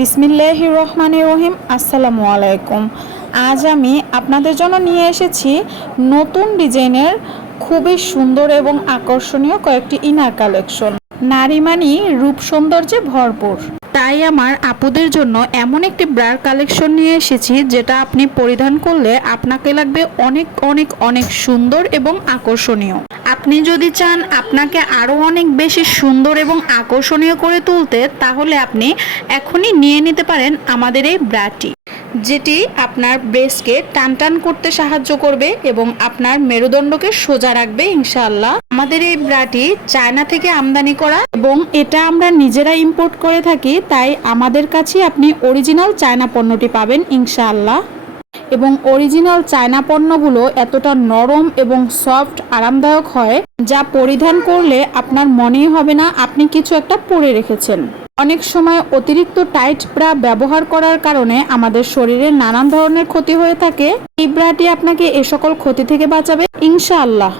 বিসমিল্লাহ রহমান রহিম, আসসালামু আলাইকুম। আজ আমি আপনাদের জন্য নিয়ে এসেছি নতুন ডিজাইনের খুবই সুন্দর এবং আকর্ষণীয় কয়েকটি ইনার কালেকশন নারীমানি রূপ সৌন্দর্যে ভরপুর। তাই আমার আপুদের জন্য এমন একটি ব্রার কালেকশন নিয়ে এসেছি, যেটা আপনি পরিধান করলে আপনাকে লাগবে অনেক অনেক অনেক সুন্দর এবং আকর্ষণীয়। আপনি যদি চান আপনাকে আরও অনেক বেশি সুন্দর এবং আকর্ষণীয় করে তুলতে, তাহলে আপনি এখনই নিয়ে নিতে পারেন আমাদের এই ব্রাটি যেটি আপনার ব্রেস্টকে টান টান করতে সাহায্য করবে এবং আপনার মেরুদণ্ডকে সোজা রাখবে, ইনশাআল্লাহ। আমাদের এই ব্রাটি চায়না থেকে আমদানি করা এবং এটা আমরা নিজেরা ইম্পোর্ট করে থাকি, তাই আমাদের কাছে আপনি অরিজিনাল চায়না পণ্যটি পাবেন, ইনশাআল্লাহ। এবং অরিজিনাল চায়না পণ্যগুলো এতটা নরম এবং সফট আরামদায়ক হয়, যা পরিধান করলে আপনার মনেই হবে না আপনি কিছু একটা পরে রেখেছেন। অনেক সময় অতিরিক্ত টাইট ব্রা ব্যবহার করার কারণে আমাদের শরীরে নানান ধরনের ক্ষতি হয়ে থাকে। এই ব্রাটি আপনাকে এ সকল ক্ষতি থেকে বাঁচাবে, ইনশাআল্লাহ।